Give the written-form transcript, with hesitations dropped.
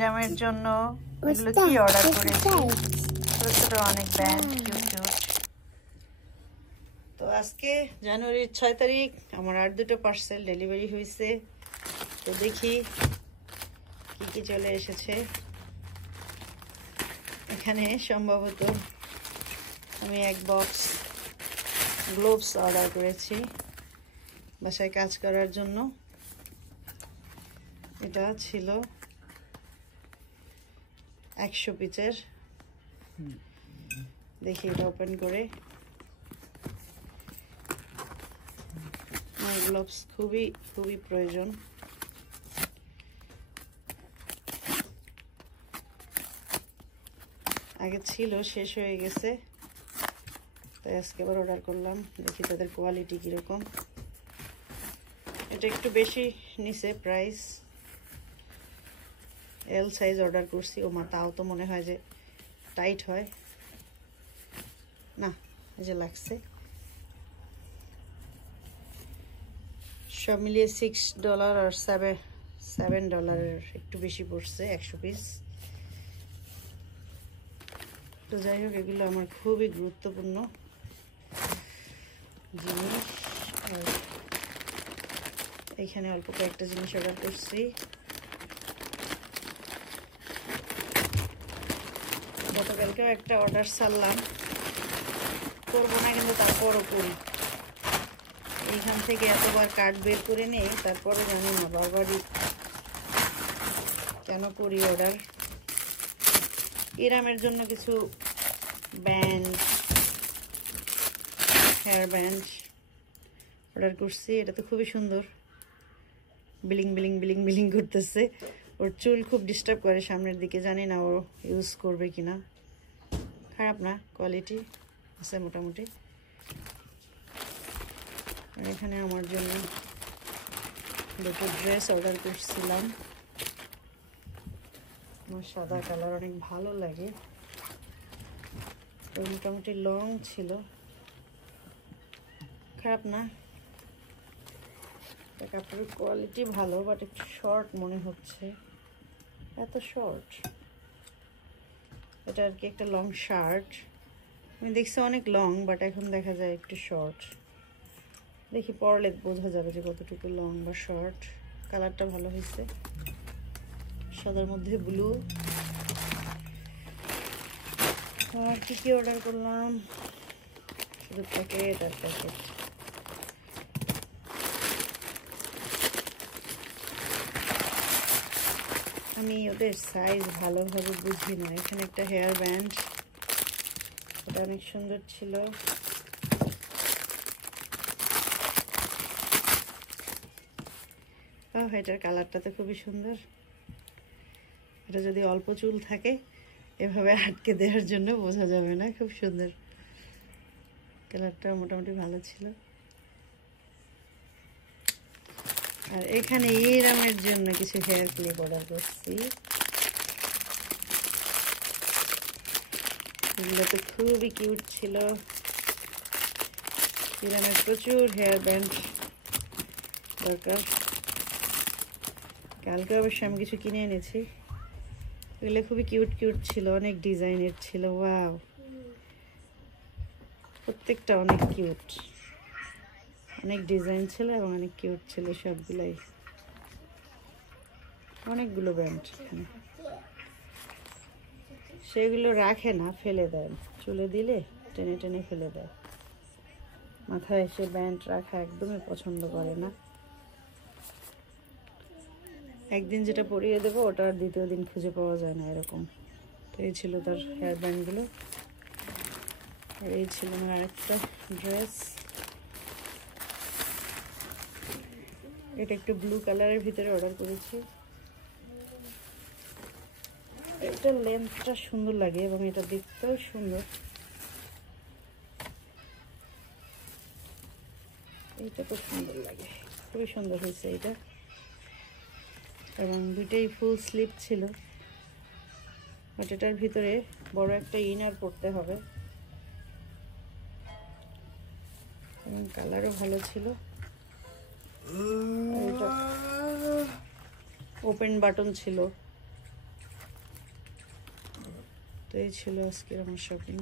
গ্রামের জন্য এগুলো কি অর্ডার করেছি, ছোট ছোট অনেক ব্যান্ড, কিউট কিউট। তো আজকে জানুয়ারির 6 তারিখ আমার আর দুটো পার্সেল ডেলিভারি হয়েছে। তো দেখি কি কি চলে এসেছে। এখানে সম্ভবত আমি এক বক্স গ্লোভস অর্ডার করেছি বাসায় কাজ করার জন্য। এটা ছিল 100 পিসের। দেখি এটা ওপেন করে। আমার গ্লোভস খুবই খুবই প্রয়োজন। আগে ছিল, শেষ হয়ে গেছে, তাই আজকে আবার অর্ডার করলাম। দেখি তাদের কোয়ালিটি কিরকম। এটা একটু বেশি নিছে প্রাইস। এল সাইজ অর্ডার করছি। ও মা, তাও তো মনে হয় যে টাইট হয় না, এই যে লাগছে। সব মিলিয়ে $6 আর $7 একটু বেশি পড়ছে 100 পিস। তো যাই হোক, এগুলো আমার খুবই গুরুত্বপূর্ণ জিনিস। আর এইখানে অল্প কয়েকটা জিনিস অর্ডার করছি। গতকালকেও একটা অর্ডার ছাড়লাম, করবো না কিন্তু তারপরও করি। এইখান থেকে এতবার কার্ড বের করে নেই, তারপরে জানি না বারবারই কেন করি অর্ডার। ইরামের জন্য কিছু ব্যান্ড, হেয়ার ব্যান্ড অর্ডার করছি। এটা তো খুবই সুন্দর, বিলিং বিলিং বিলিং বিলিং করতেছে। ওর চুল খুব ডিস্টার্ব করে সামনের দিকে, জানি না ও ইউজ করবে কিনা। খারাপ না, কোয়ালিটি আছে মোটামুটি। আর এখানে আমার জন্য দুটো ড্রেস অর্ডার করছিলাম। আমার সাদা কালার অনেক ভালো লাগে, মোটামুটি লং ছিল, খারাপ না। কাপড়ের কোয়ালিটি ভালো, বাট একটু শর্ট মনে হচ্ছে। এত শর্ট। এটা আর কি একটা লং শার্ট। আমি দেখছি অনেক লং, বাট এখন দেখা যায় একটু শর্ট। দেখি পরলে বোঝা যাবে যে কতটুকু লং বা শর্ট। কালারটা ভালো হয়েছে, সাদার মধ্যে ব্লু। আর কি কি অর্ডার করলাম, শুধু প্যাকেট আর প্যাকেট। আমি ওদের সাইজ ভালোভাবে বুঝি না। এখানে একটা হেয়ার ব্যান্ড, এটা অনেক সুন্দর ছিল। এটার কালারটা তো খুবই সুন্দর। এটা যদি অল্প চুল থাকে এভাবে আটকে দেওয়ার জন্য বোঝা যাবে না, খুব সুন্দর। কালারটা মোটামুটি ভালো ছিল। আর এখানে ইরামের জন্য কিছু হেয়ার ক্লিপ অর্ডার করছি। এগুলো তো খুবই কিউট ছিল। ইরামের প্রচুর হেয়ার ব্যান্ড দরকার। কালকে অবশ্য আমি কিছু কিনে এনেছি। এগুলো খুবই কিউট কিউট ছিল, অনেক ডিজাইনের ছিল। ওয়াও, প্রত্যেকটা অনেক কিউট, অনেক ডিজাইন ছিল এবং অনেক কিউট ছিল সবগুলাই। অনেকগুলো ব্যান্ড এখানে। সেগুলো রাখে না, ফেলে দেয়। চুলে দিলে টেনে টেনে ফেলে দেয়। মাথায় সে ব্যান্ড রাখা একদমই পছন্দ করে না। একদিন যেটা পরিয়ে দেবো ওটা আর দ্বিতীয় দিন খুঁজে পাওয়া যায় না, এরকম। তো এই ছিল তার হেয়ার ব্যান্ডগুলো। আর এই ছিল আমার আরেকটা ড্রেস। এটা একটু ব্লু কালারের ভিতরে অর্ডার করেছি। এটা লেন্থটা সুন্দর লাগে এবং এটা দেখতেও সুন্দর। এইটা খুব সুন্দর লাগে, খুবই সুন্দর হয়েছে এটা। এবং দুইটাই ফুল স্লিভ ছিল, বাট এটার ভিতরে বড় একটা ইনার পরতে হবে। এবং কালারও ভালো ছিল। এটা ওপেন বাটন ছিল, তো এই ছিল আজকের আমার শপিং।